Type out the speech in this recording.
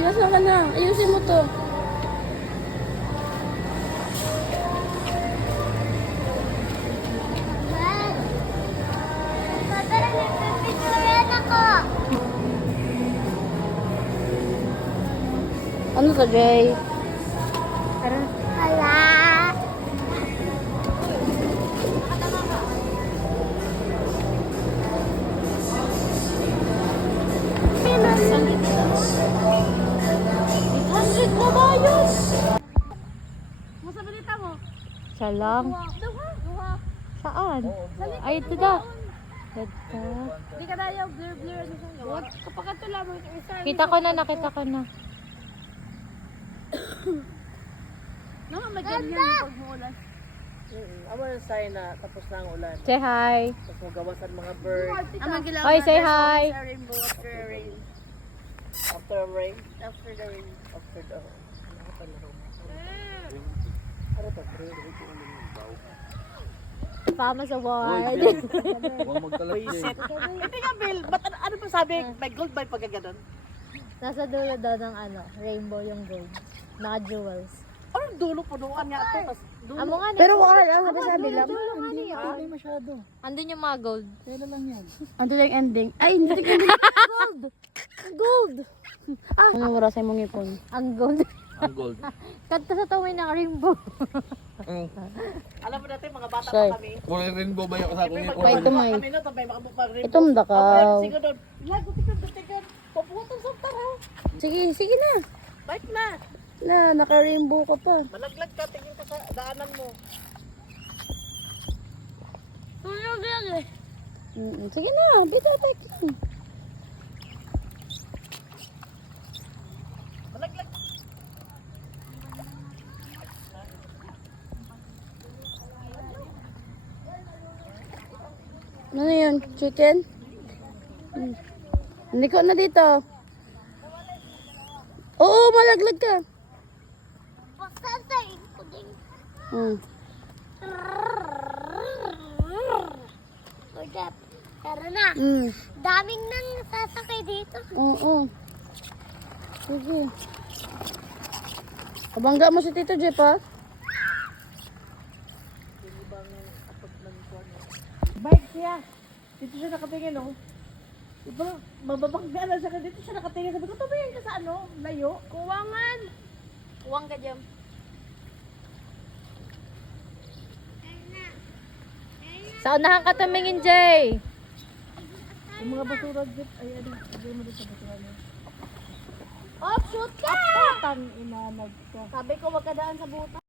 nasaan ka na? Ayusin mo to. Ano to, Jay? Hala. Masa balita mo? Siya lang. Duha. Saan? Ay, ito da. Ito. Di ka dayaw, blur ano siya. Huwag kapakatula mo yung isa. Kita ko na, nakita ko na. Naman magganyan yung pagmuulan. Amo yung sign na tapos na ang ulan. Say hi. Tapos magawasan mga bird. Oy, say hi. A rainbow after a rain. After a rain. After the rain. After the... Ano to? Pama sa ward. Huwag magkalat Visit. eh. Hindi nga, Bill. Ba't ano pa sabi? May gold ba pag gano'n? Nasa dulo daw ng ano, rainbow yung gold. Naka-jewels. Ano dulo punuan nga ito? Tas dulo. Amo nga Pero wala lang, sabi lang. Dulo nga niya. Hindi masyado. Andun yung mga gold. Kaya lang yan. Ano lang ending? Ay, hindi ko gold! Gold! Ah, ano wala sa mong ipon? Ang gold. Ang gold. Kanta sa tawin ng rainbow. Alam mo dati, mga bata Shy. pa kami. Kulay rainbow ba yung kasama niya? Kaya ito, may. Kami no, tambay makabukang rin. Itom da ka. Sige doon. Lago, tikan. Paputol sa tara. Sige na. Bike na. Na, naka-rainbow ka pa. Malaglag ka, tingin ka sa daanan mo. Tulog lang eh. Sige na, bitaw tayo. Malaglag. Ano yun? Chicken? Hindi ko na dito. Oo, malaglag ka. Pasasay ko din. Hmm. Kudap. Tara na. Daming nang sasakay dito. Oo. Sige. Kabangga mo si Tito Jeff, ha? Bike siya. Dito siya nakatingin, oh. Diba, mababangga na siya. Dito siya nakatingin. Sabi ko, tumingin ka sa ano? Layo. Kuwangan. Kuwang ka, Jem. Sa unahan ka tumingin, Jay. Yung mga basura dito. Ay, ano. Sabi mo dito sa basura niya. Oh, shoot ka! Tang ina, nagka. Sabi ko, wag ka daan sa buta.